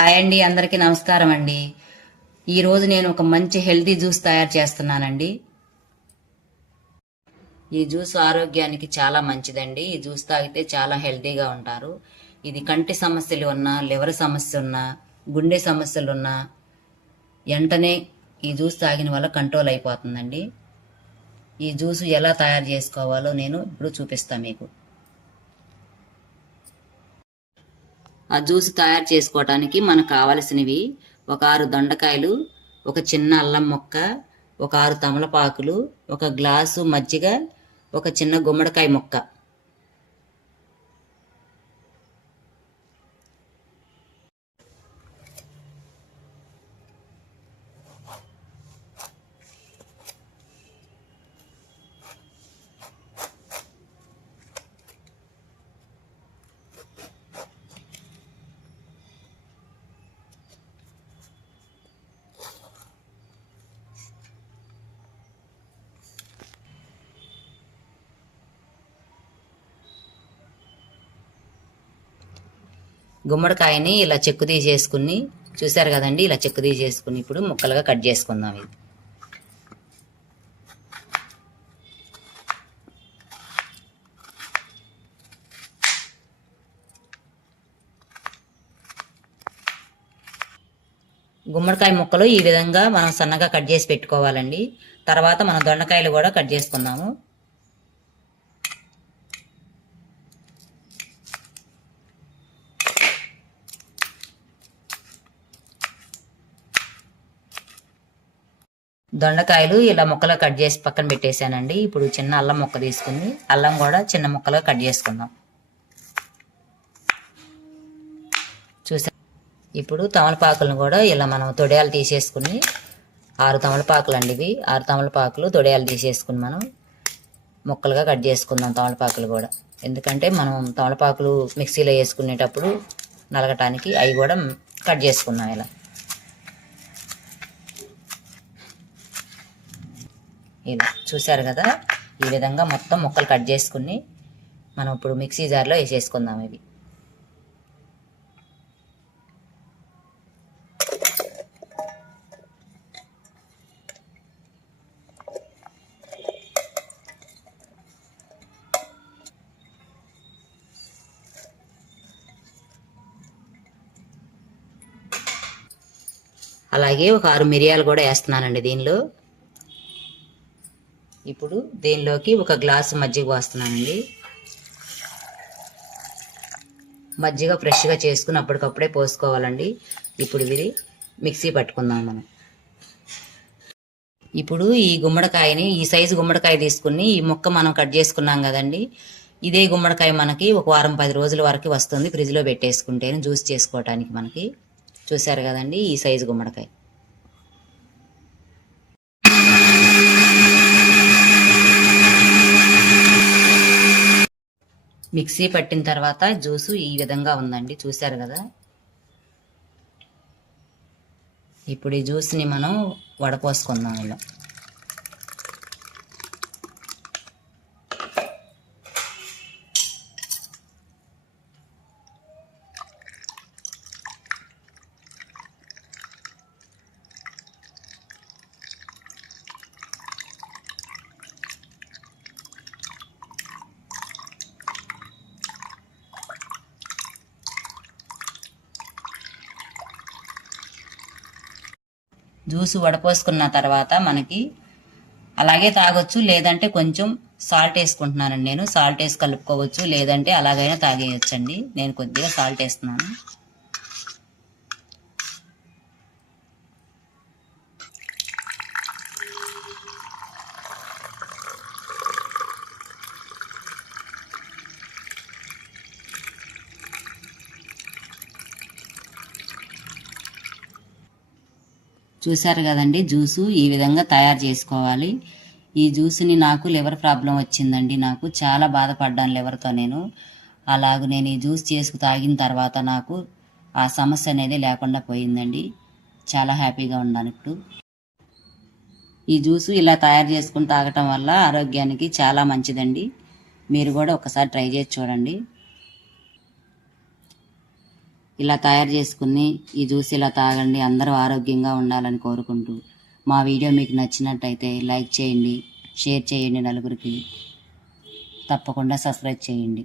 Hi అండి అందరికీ నమస్కారం అండి. ఈరోజు నేను ఒక మంచి హెల్తీ జ్యూస్ తయారు చేస్తున్నానండి. ఈ జ్యూస్ ఆరోగ్యానికి చాలా మంచిదండి. ఈ జ్యూస్ తాగితే చాలా హెల్తీగా ఉంటారు. ఇది కంటి సమస్యలు ఉన్నా లివర్ సమస్య ఉన్నా గుండె సమస్యలు ఉన్నా వెంటనే ఈ జ్యూస్ తాగిన వల్ల కంట్రోల్ అయిపోతుందండి. ఈ జ్యూస్ ఎలా తయారు చేసుకోవాలో నేను ఇప్పుడు చూపిస్తాను మీకు. ఆ జ్యూస్ తయారు చేసుకోవటానికి మనకు కావలసినవి ఒక ఆరు దొండకాయలు ఒక చిన్న అల్లం ముక్క ఒక ఆరు తమలపాకులు ఒక గ్లాసు మజ్జిగ ఒక చిన్న గుమ్మడికాయ ముక్క. గుమ్మడికాయని ఇలా చెక్కు తీసేసుకుని చూసారు కదండి ఇలా చెక్కు తీసేసుకుని ఇప్పుడు ముక్కలుగా కట్ చేసుకుందాం ఇది. గుమ్మడికాయ ముక్కలు ఈ విధంగా మనం సన్నగా కట్ చేసి పెట్టుకోవాలండి. తర్వాత మనం దొండకాయలు కూడా కట్ చేసుకుందాము. దొండకాయలు ఇలా ముక్కలు కట్ చేసి పక్కన పెట్టేశానండి. ఇప్పుడు చిన్న అల్లం ముక్క తీసుకుని అల్లం కూడా చిన్న ముక్కలుగా కట్ చేసుకుందాం. చూసా ఇప్పుడు తమలపాకులను కూడా ఇలా మనం తొడియాలు తీసేసుకుని ఆరు తమలపాకులు అండి ఇవి. ఆరు తమలపాకులు తొడియాలు తీసేసుకుని మనం ముక్కలుగా కట్ చేసుకుందాం తమలపాకులు కూడా. ఎందుకంటే మనం తమలపాకులు మిక్సీలో వేసుకునేటప్పుడు నలగటానికి అవి కూడా కట్ చేసుకుందాం ఇలా. ఇలా చూసారు కదా? ఈ విధంగా మొత్తం ముక్కలు కట్ చేసుకుని మనం ఇప్పుడు మిక్సీ జార్లో వేసేసుకుందాం ఇవి. అలాగే ఒక ఆరు మిరియాలు కూడా వేస్తున్నానండి దీనిలో. ఇప్పుడు దీనిలోకి ఒక గ్లాసు మజ్జిగ పోస్తున్నానండి. మజ్జిగ ఫ్రెష్గా చేసుకుని అప్పటికప్పుడే పోసుకోవాలండి. ఇప్పుడు ఇది మిక్సీ పట్టుకుందాం మనం. ఇప్పుడు ఈ గుమ్మడికాయని ఈ సైజు గుమ్మడికాయ తీసుకుని ఈ ముక్క మనం కట్ చేసుకున్నాం కదండి. ఇదే గుమ్మడికాయ మనకి ఒక వారం పది రోజుల వరకు వస్తుంది ఫ్రిడ్జ్లో పెట్టేసుకుంటేనే జ్యూస్ చేసుకోవటానికి మనకి. చూసారు కదండి ఈ సైజు గుమ్మడికాయ. మిక్సీ పట్టిన తర్వాత జ్యూసు ఈ విధంగా ఉందండి. చూశారు కదా? ఇప్పుడు ఈ జ్యూస్ని మనం వడపోసుకుందాం ఇలా జ్యూస్ వడపోసుకున్న తర్వాత మనకి అలాగే తాగొచ్చు లేదంటే కొంచెం సాల్ట్ వేసుకుంటున్నానండి నేను. సాల్ట్ వేసి కలుపుకోవచ్చు లేదంటే అలాగైనా తాగేయచ్చండి. నేను కొద్దిగా సాల్ట్ వేస్తున్నాను. చూశారు కదండి జ్యూసు ఈ విధంగా తయారు చేసుకోవాలి. ఈ జ్యూస్ని నాకు లివర్ ప్రాబ్లం వచ్చిందండి నాకు చాలా బాధపడ్డాను లివర్తో నేను. అలాగ నేను ఈ జ్యూస్ చేసుకు తాగిన తర్వాత నాకు ఆ సమస్య అనేది లేకుండా పోయిందండి. చాలా హ్యాపీగా ఉన్నాను ఇప్పుడు. ఈ జ్యూసు ఇలా తయారు చేసుకుని తాగటం వల్ల ఆరోగ్యానికి చాలా మంచిదండి. మీరు కూడా ఒకసారి ట్రై చేసి చూడండి. ఇలా తయారు చేసుకుని ఈ జ్యూస్ ఇలా తాగండి అందరూ ఆరోగ్యంగా ఉండాలని కోరుకుంటూ మా వీడియో మీకు నచ్చినట్టయితే లైక్ చేయండి షేర్ చేయండి నలుగురికి. తప్పకుండా సబ్స్క్రైబ్ చేయండి.